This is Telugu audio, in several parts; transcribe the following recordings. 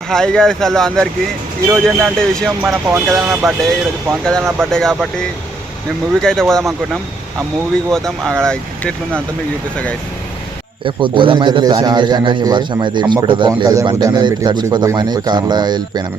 హాయ్ గాయ్స్, హలో అందరికీ. ఈరోజు ఏంటంటే విషయం, మన పవన్ కళ్యాణ్ బర్త్డే. ఈరోజు పవన్ కళ్యాణ్ బర్త్డే కాబట్టి మేము మూవీకి అయితే పోదాం అనుకుంటున్నాం. ఆ మూవీకి పోతాం, అక్కడ ఎట్లుంది అంతా మీకు చూపిస్తా గాయ్స్. వర్షం అయితే చచ్చిపోతామని కార్లో వెళ్ళిపోయినాం.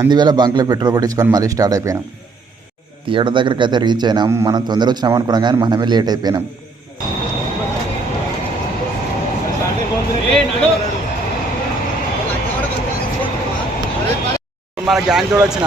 అందువేళ బంక్లో పెట్రోల్ కొట్టించుకొని మళ్ళీ స్టార్ట్ అయిపోయినాం. థియేటర్ దగ్గరికి అయితే రీచ్ అయినాం. మనం తొందర వచ్చినాం అనుకున్నాం, కానీ మనమే లేట్ అయిపోయినాం. మన గ్యాంగ్ తోడు వచ్చిన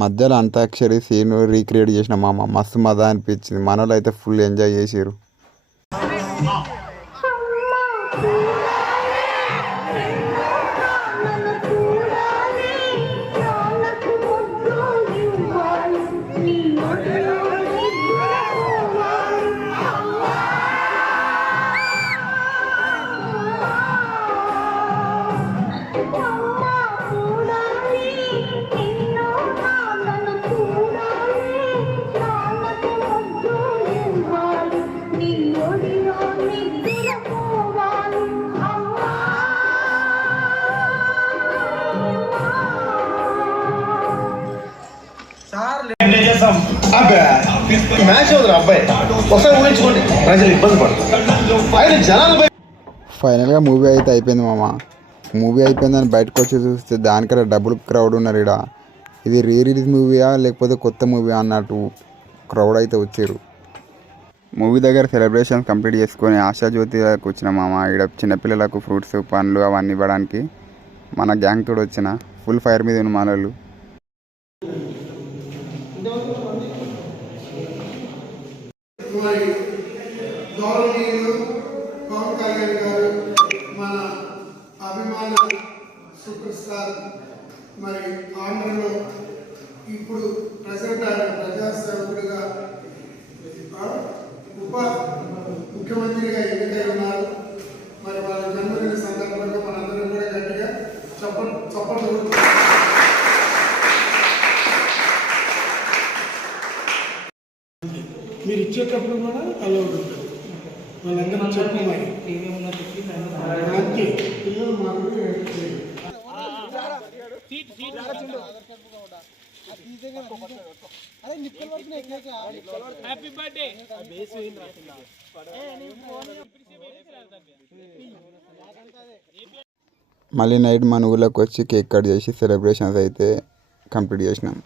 మధ్యలో అంతాక్షరి సీన్ రీక్రియేట్ చేసిన మస్తు మజా అనిపించింది. మనలో అయితే ఫుల్ ఎంజాయ్ చేసారు. ఫైనల్గా మూవీ అయితే అయిపోయింది మూవీ అయిపోయిందని బయటకు వచ్చి చూస్తే దానికన్నా డబుల్ క్రౌడ్ ఉన్నారు ఇక్కడ. ఇది రిలీజ్ మూవీయా లేకపోతే కొత్త మూవీయా అన్నట్టు క్రౌడ్ అయితే వచ్చారు. మూవీ దగ్గర సెలబ్రేషన్స్ కంప్లీట్ చేసుకొని ఆశాజ్యోతికి వచ్చిన ఇక్కడ చిన్నపిల్లలకు ఫ్రూట్స్ పండ్లు అవన్నీ ఇవ్వడానికి మన గ్యాంగ్ తోడు వచ్చిన ఫుల్ ఫైర్ మీద ఉన్న మనలు. గౌరవనీయులు పవన్ కళ్యాణ్ గారు, మన అభిమాన సూపర్ స్టార్, మరి ఆంధ్రలో ఇప్పుడు ప్రజెంట్ ఆయన ప్రజాసేవకుడిగా ఉప ముఖ్యమంత్రిగా ఎన్నికై ఉన్నారు. మరి వాళ్ళ జన్మదిన సందర్భంగా మనందరం కూడా గట్టిగా చప్పట్లు మీరు ఇచ్చేటప్పుడు కూడా అలా ఉంటుంది. వాళ్ళందరూ చెప్పి మరి పిల్లలు మాకు హ్యాపీ బర్త్డే. మళ్ళీ నైట్ మన ఊళ్ళోకి వచ్చి కేక్ కట్ చేసి సెలబ్రేషన్స్ అయితే కంప్లీట్ చేసినాం.